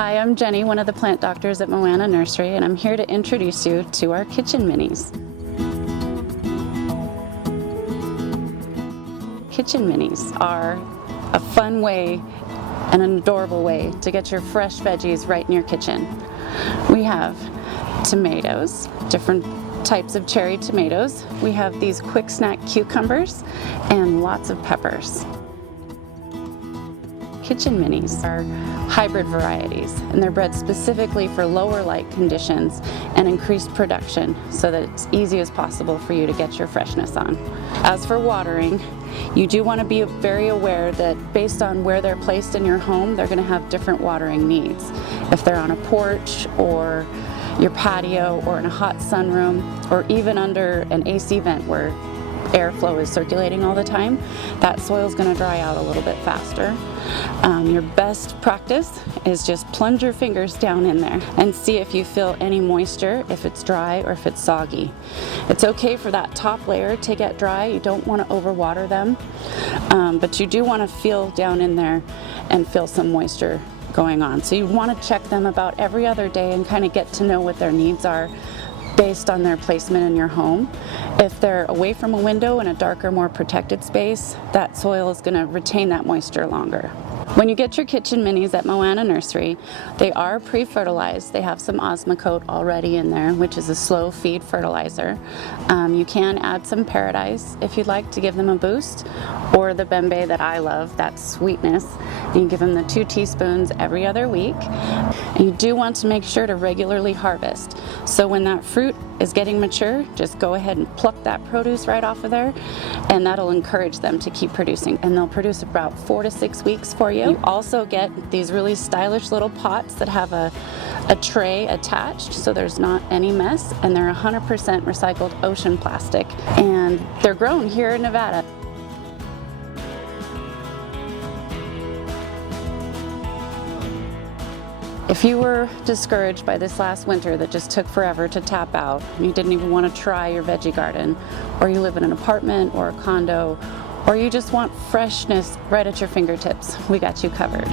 Hi, I'm Jenny, one of the plant doctors at Moana Nursery, and I'm here to introduce you to our kitchen minis. Kitchen minis are a fun way and an adorable way to get your fresh veggies right in your kitchen. We have tomatoes, different types of cherry tomatoes. We have these quick snack cucumbers and lots of peppers. Kitchen minis are hybrid varieties, and they're bred specifically for lower light conditions and increased production so that it's easy as possible for you to get your freshness on. As for watering, you do want to be very aware that based on where they're placed in your home, they're going to have different watering needs. If they're on a porch or your patio or in a hot sunroom or even under an AC vent where airflow is circulating all the time, that soil is going to dry out a little bit faster. Your best practice is just plunge your fingers down in there and see if you feel any moisture, if it's dry or if it's soggy. It's okay for that top layer to get dry. You don't want to overwater them, but you do want to feel down in there and feel some moisture going on. So you want to check them about every other day and kind of get to know what their needs are based on their placement in your home. If they're away from a window in a darker, more protected space, that soil is going to retain that moisture longer. When you get your kitchen minis at Moana Nursery, they are pre-fertilized. They have some Osmocote already in there, which is a slow feed fertilizer. You can add some Paradise if you'd like to give them a boost, or the Bembe that I love, that sweetness. You can give them the 2 teaspoons every other week. And you do want to make sure to regularly harvest. So when that fruit is getting mature, just go ahead and pluck that produce right off of there, and that'll encourage them to keep producing. And they'll produce about 4 to 6 weeks for you. You also get these really stylish little pots that have a tray attached, so there's not any mess, and they're 100% recycled ocean plastic, and they're grown here in Nevada. If you were discouraged by this last winter that just took forever to tap out, and you didn't even want to try your veggie garden, or you live in an apartment or a condo, or you just want freshness right at your fingertips, we got you covered.